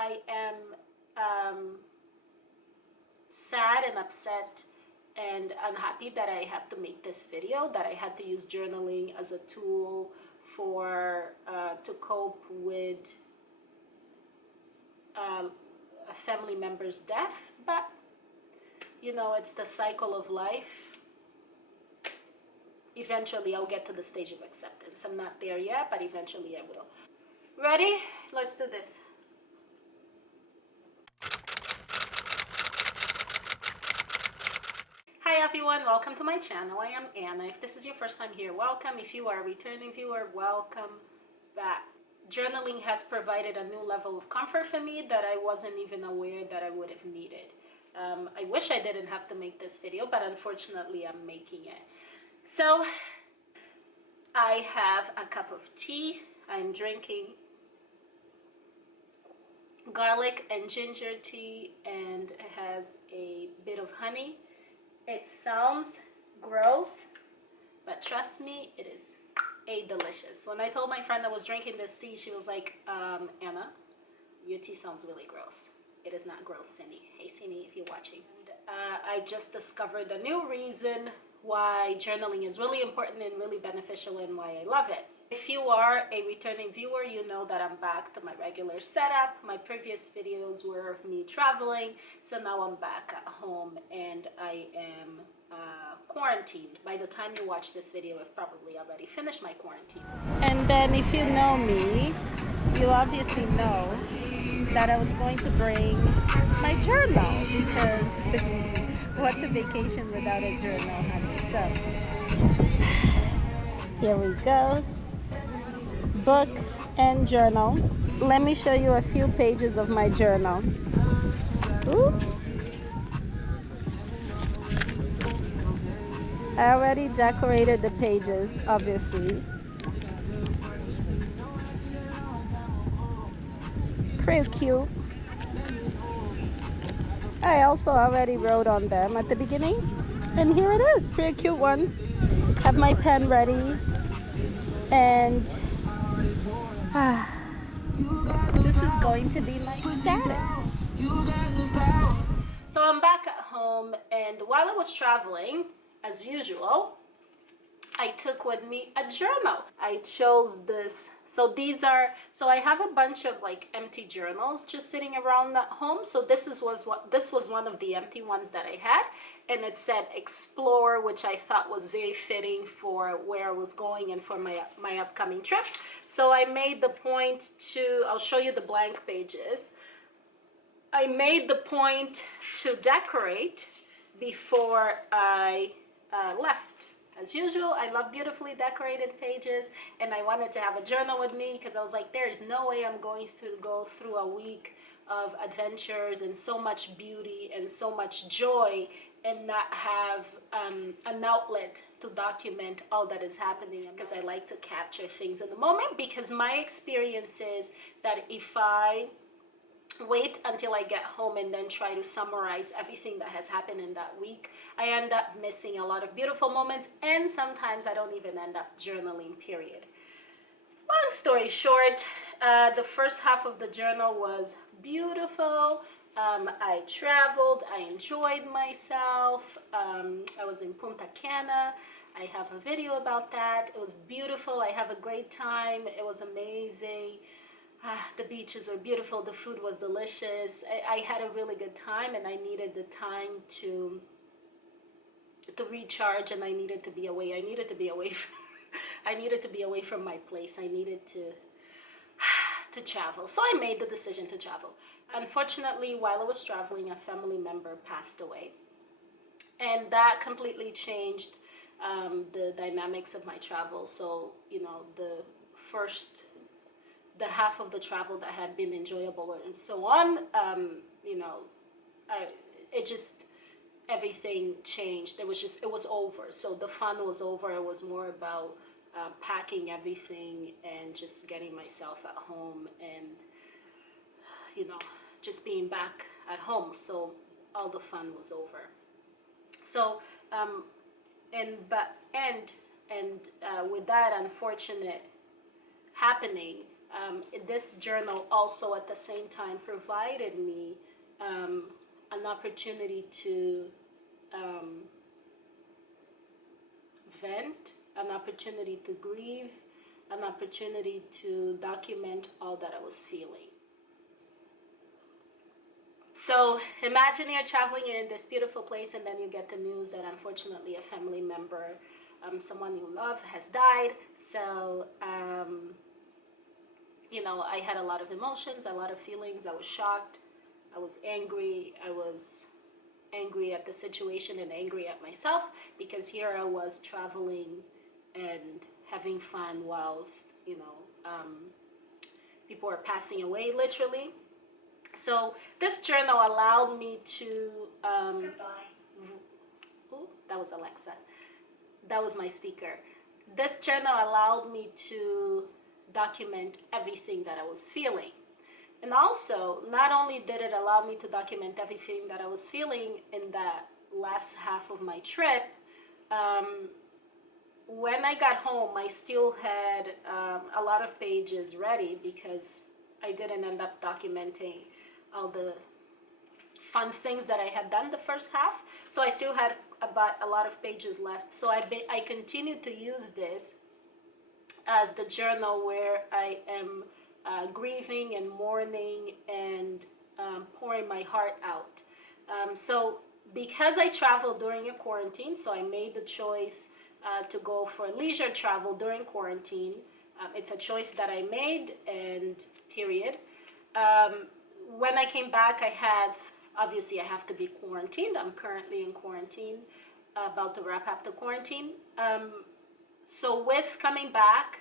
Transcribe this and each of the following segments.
I am sad and upset and unhappy that I have to make this video, that I had to use journaling as a tool for to cope with a family member's death. But you know, it's the cycle of life. Eventually I'll get to the stage of acceptance. I'm not there yet, but eventually I will. Ready? Let's do this. Hi everyone, welcome to my channel. I am Anna. If this is your first time here, welcome. If you are a returning viewer, welcome back. Journaling has provided a new level of comfort for me that I wasn't even aware that I would have needed. I wish I didn't have to make this video, but unfortunately I'm making it. So I have a cup of tea. I'm drinking garlic and ginger tea, and it has a bit of honey. It sounds gross, but trust me, it is delicious. When I told my friend I was drinking this tea, she was like, Anna, your tea sounds really gross. It is not gross, Cindy. Hey Cindy, if you're watching. I just discovered a new reason why journaling is really important and really beneficial and why I love it. If you are a returning viewer, you know that I'm back to my regular setup. My previous videos were of me traveling, so now I'm back at home and I am quarantined. By the time you watch this video, I've probably already finished my quarantine. And then if you know me, you obviously know that I was going to bring my journal, because what's a vacation without a journal, honey? So here we go. Book and journal. Let me show you a few pages of my journal. Ooh. I already decorated the pages, obviously. Pretty cute. I also already wrote on them at the beginning, and here it is. Pretty cute one. Have my pen ready, and this is going to be my status. So I'm back at home, and while I was traveling, as usual, I took with me a journal. I chose this. So I have a bunch of like empty journals just sitting around at home. So this was one of the empty ones that I had, and it said explore, which I thought was very fitting for where I was going and for my upcoming trip. So I made the point to, I'll show you the blank pages. I made the point to decorate before I left. As usual, I love beautifully decorated pages, and I wanted to have a journal with me because I was like, there is no way I'm going to go through a week of adventures and so much beauty and so much joy and not have an outlet to document all that is happening, because I like to capture things in the moment, because my experience is that if I wait until I get home and then try to summarize everything that has happened in that week, I end up missing a lot of beautiful moments, and sometimes I don't even end up journaling, period. Long story short, the first half of the journal was beautiful. I traveled, I enjoyed myself. I was in Punta Cana. I have a video about that. It was beautiful. I have a great time. It was amazing. The beaches were beautiful, the food was delicious. I had a really good time, and I needed the time to recharge, and I needed to be away. I needed to be away from, I needed to be away from my place. I needed to travel. So I made the decision to travel. Unfortunately, while I was traveling, a family member passed away, and that completely changed the dynamics of my travel. So, you know, the half of the travel that had been enjoyable and so on, you know, everything changed. It was over. So the fun was over. It was more about packing everything and just getting myself at home and, you know, just being back at home. So all the fun was over. So, with that unfortunate happening, This journal also at the same time provided me an opportunity to vent, an opportunity to grieve, an opportunity to document all that I was feeling. So imagine you're traveling, you're in this beautiful place, and then you get the news that unfortunately a family member, someone you love, has died. So, you know, I had a lot of emotions, a lot of feelings. I was shocked. I was angry. I was angry at the situation and angry at myself, because here I was traveling and having fun whilst, you know, people are passing away, literally. So this journal allowed me to, ooh, that was Alexa. That was my speaker. This journal allowed me to document everything that I was feeling. And also, not only did it allow me to document everything that I was feeling in that last half of my trip, when I got home, I still had a lot of pages ready, because I didn't end up documenting all the fun things that I had done the first half. So I still had about a lot of pages left. So I continued to use this as the journal where I am grieving and mourning and pouring my heart out. So because I traveled during a quarantine, so I made the choice to go for leisure travel during quarantine. It's a choice that I made, and period. When I came back, obviously I have to be quarantined. I'm currently in quarantine, about to wrap up the quarantine. So with coming back,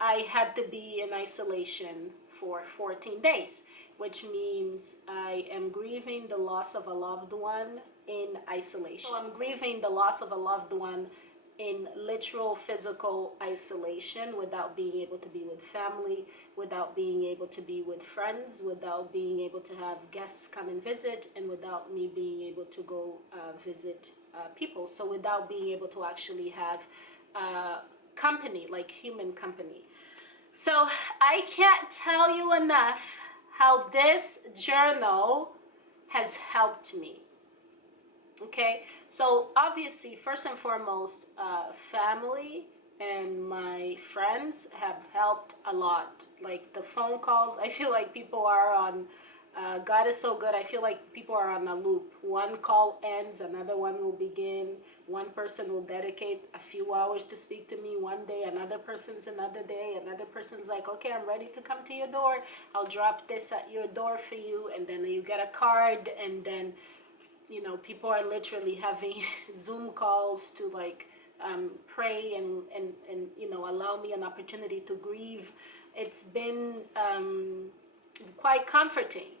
I had to be in isolation for 14 days, which means I am grieving the loss of a loved one in isolation. So I'm grieving the loss of a loved one in literal physical isolation, without being able to be with family, without being able to be with friends, without being able to have guests come and visit, and without me being able to go visit people. So without being able to actually have company, like human company. So I can't tell you enough how this journal has helped me. Okay, so obviously, first and foremost, family and my friends have helped a lot. Like the phone calls, I feel like people are on, God is so good, I feel like people are on a loop. One call ends, another one will begin. One person will dedicate a few hours to speak to me one day, another person's another day, another person's like, okay, I'm ready to come to your door. I'll drop this at your door for you, and then you get a card, and then, you know, people are literally having Zoom calls to like pray and you know, allow me an opportunity to grieve. It's been quite comforting.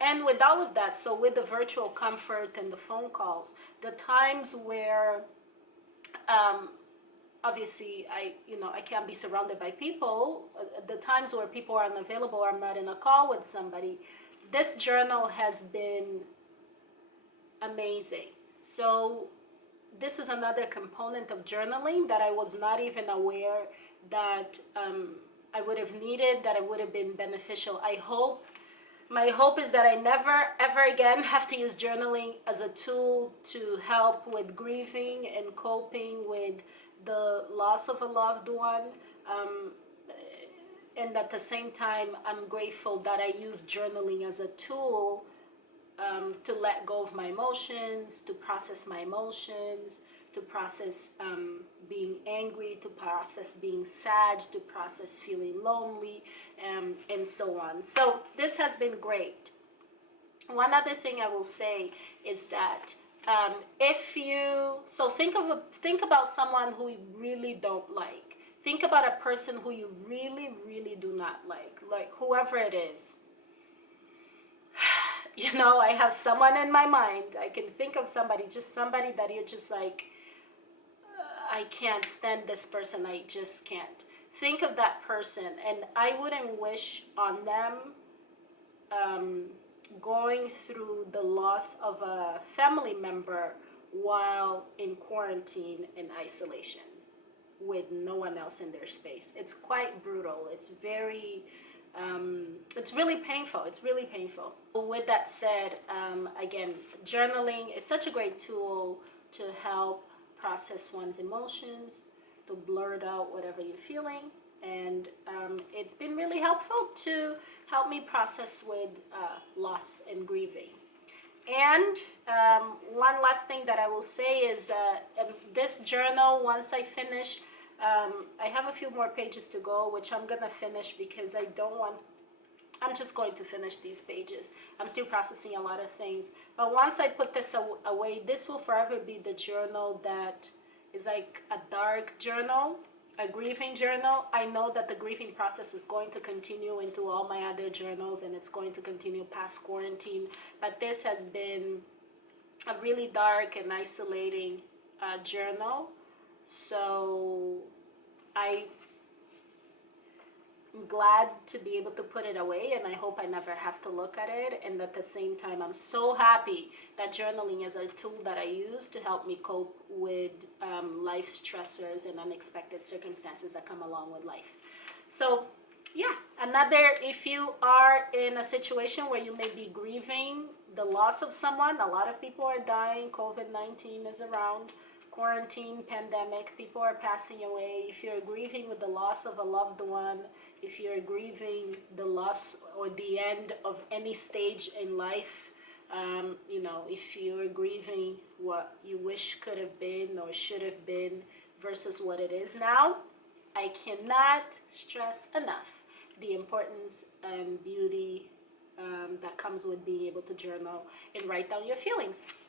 And with all of that, so with the virtual comfort and the phone calls, the times where obviously I can't be surrounded by people, the times where people are unavailable or I'm not in a call with somebody, this journal has been amazing. So this is another component of journaling that I was not even aware that I would have needed, that it would have been beneficial. My hope is that I never ever again have to use journaling as a tool to help with grieving and coping with the loss of a loved one. And at the same time, I'm grateful that I use journaling as a tool to let go of my emotions, to process my emotions, to process being angry, to process being sad, to process feeling lonely, and so on. So this has been great. One other thing I will say is that think about someone who you really don't like. Think about a person who you really, really do not like whoever it is. You know, I have someone in my mind. I can think of somebody, just somebody that you're just like, I can't stand this person. I just can't. Think of that person, and I wouldn't wish on them going through the loss of a family member while in quarantine and isolation. with no one else in their space. It's quite brutal. It's very, it's really painful. It's really painful. With that said, again, journaling is such a great tool to help process one's emotions, to blurt out whatever you're feeling. And it's been really helpful to help me process with loss and grieving. And one last thing that I will say is this journal, once I finish, I have a few more pages to go, which I'm gonna finish because I'm just going to finish these pages. I'm still processing a lot of things. But once I put this away, this will forever be the journal that is like a dark journal, a grieving journal. I know that the grieving process is going to continue into all my other journals, and it's going to continue past quarantine. But this has been a really dark and isolating journal. So I'm glad to be able to put it away, and I hope I never have to look at it. And at the same time, I'm so happy that journaling is a tool that I use to help me cope with life stressors and unexpected circumstances that come along with life. So yeah, if you are in a situation where you may be grieving the loss of someone, a lot of people are dying, COVID-19 is around, quarantine, pandemic, people are passing away. If you're grieving with the loss of a loved one, if you're grieving the loss or the end of any stage in life, if you're grieving what you wish could have been or should have been versus what it is now, I cannot stress enough the importance and beauty that comes with being able to journal and write down your feelings.